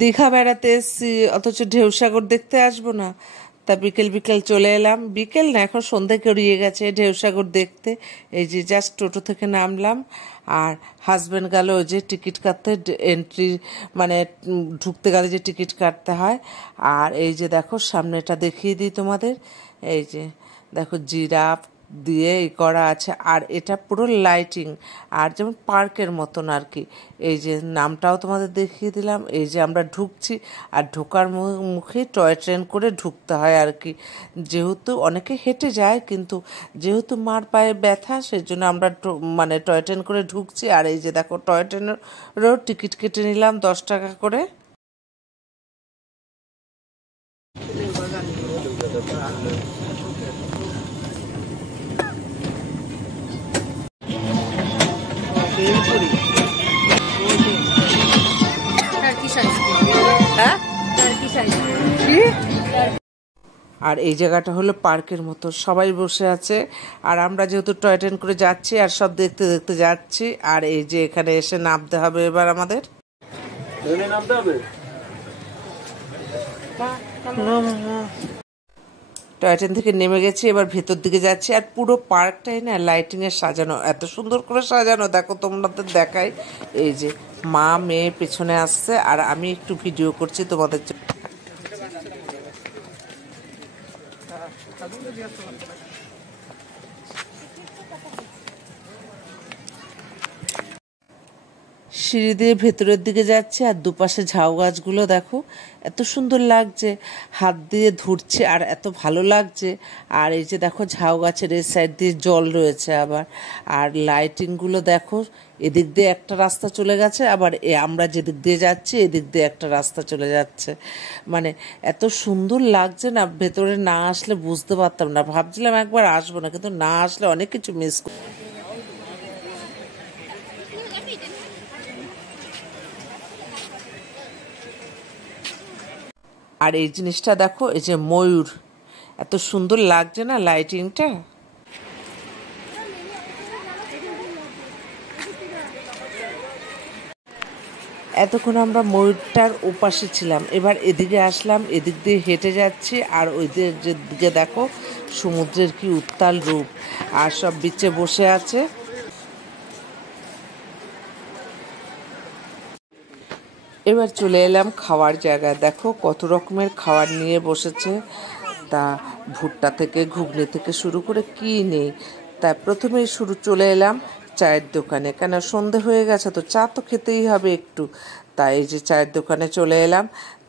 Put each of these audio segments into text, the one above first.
দীঘা বেড়াতে এসেছি, অথচ ঢেউসাগর দেখতে আসবো না? তা বিকেল বিকেল চলে এলাম, বিকেল না এখন সন্ধ্যে গড়িয়ে গেছে, ঢেউসাগর দেখতে। এই যে জাস্ট টোটো থেকে নামলাম, আর হাজব্যান্ড গেল ওই যে টিকিট কাটতে, এন্ট্রি মানে ঢুকতে গেলে যে টিকিট কাটতে হয়। আর এই যে দেখো সামনেটা দেখিয়ে দিই তোমাদের, এই যে দেখো জিরাফ দিয়ে করা আছে, আর এটা পুরো লাইটিং, আর যেমন পার্কের মতন আর কি। এই যে নামটাও তোমাদের দেখিয়ে দিলাম। এই যে আমরা ঢুকছি, আর ঢোকার মুখে টয় ট্রেন করে ঢুকতে হয় আর কি। যেহেতু অনেকে হেঁটে যায়, কিন্তু যেহেতু মার পায়ে ব্যথা, সেই জন্য আমরা মানে টয় ট্রেন করে ঢুকছি। আর এই যে দেখো টয় ট্রেনেরও টিকিট কেটে নিলাম 10 টাকা করে। হ্যাঁ, আর এই জায়গাটা হলো পার্কের মতো, সবাই বসে আছে। আর আমরা যেহেতু টয় ট্রেন করে যাচ্ছি, আর সব দেখতে দেখতে যাচ্ছি। আর এই যে এখানে এসে নামতে হবে এবার আমাদের। টয় ট্রেন থেকে নেমে গেছি, এবার ভেতর দিকে যাচ্ছি। আর পুরো পার্কটাই না লাইটিংয়ে সাজানো, এত সুন্দর করে সাজানো, দেখো তোমাদের দেখাই। এই যে মা মেয়ে পেছনে আসছে, আর আমি একটু ভিডিও করছি তোমাদের জন্য। সিঁড়ি দিয়ে ভেতরের দিকে যাচ্ছে, আর দুপাশে ঝাউ গাছগুলো দেখো এত সুন্দর লাগছে, হাত দিয়ে ধরছে আর এত ভালো লাগছে। আর এই যে দেখো ঝাউ গাছের এই সাইড দিয়ে জল রয়েছে আবার, আর লাইটিংগুলো দেখো, এদিক দিয়ে একটা রাস্তা চলে গেছে, আবার আমরা যেদিক দিয়ে যাচ্ছি এদিক দিয়ে একটা রাস্তা চলে যাচ্ছে। মানে এত সুন্দর লাগছে না, ভেতরে না আসলে বুঝতে পারতাম না, ভাবছিলাম একবার আসবো না, কিন্তু না আসলে অনেক কিছু মিস করি। আর এই জিনিসটা দেখো, এই যে ময়ূর, এত সুন্দর লাগছে না লাইটিংটা। এতক্ষণ আমরা ময়ূরটার ওপাশে ছিলাম, এবার এদিকে আসলাম, এদিক দিয়ে হেঁটে যাচ্ছি। আর ওই দিকে দেখো সমুদ্রের কি উত্তাল রূপ, আর সব বিচে বসে আছে। এবার চলে এলাম খাওয়ার জায়গায়, দেখো কত রকমের খাবার নিয়ে বসেছে। তা ভুট্টা থেকে ঘুগনি থেকে শুরু করে কী নেই। তা প্রথমেই চলে এলাম চায়ের দোকানে, কেন সন্ধে হয়ে গেছে তো চা তো খেতেই হবে একটু। তা এই যে চায়ের দোকানে চলে এলাম,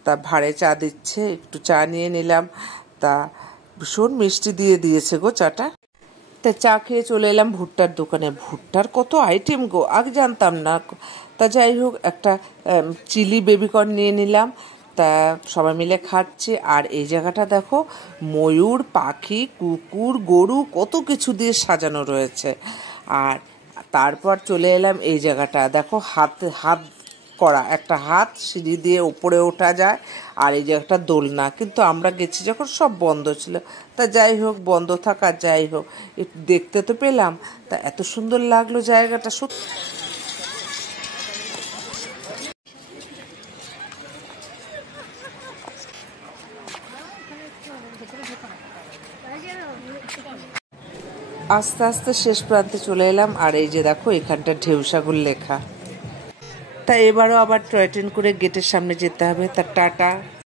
তা ভাড়ে চা দিচ্ছে, একটু চা নিয়ে নিলাম। তা ভীষণ মিষ্টি দিয়ে দিয়েছে গো চাটা। তা চা খেয়ে চলে এলাম ভুট্টার দোকানে, ভুট্টার কত আইটেম গো, আগে জানতাম না। তা যাই হোক, একটা চিলি বেবিকর্ন নিয়ে নিলাম। তা সবাই মিলে খাচ্ছি। আর এই জায়গাটা দেখো, ময়ূর পাখি কুকুর গরু কত কিছু দিয়ে সাজানো রয়েছে। আর তারপর চলে এলাম এই জায়গাটা, দেখো হাত হাত করা একটা হাত, সিঁড়ি দিয়ে উপরে ওঠা যায়। আর এই যে একটা দোলনা, কিন্তু আমরা গেছি যখন সব বন্ধ ছিল। তা যাই হোক, বন্ধ থাকা যাই হোক, একটু দেখতে তো পেলাম। তা এত সুন্দর লাগলো জায়গাটা সত্যি। আস্তে আস্তে শেষ প্রান্তে চলে এলাম। আর এই যে দেখো এখানটা ঢেউসাগর লেখা। তা এবারও আবার টয় ট্রেন করে গেটের সামনে যেতে হবে। তা টাটা।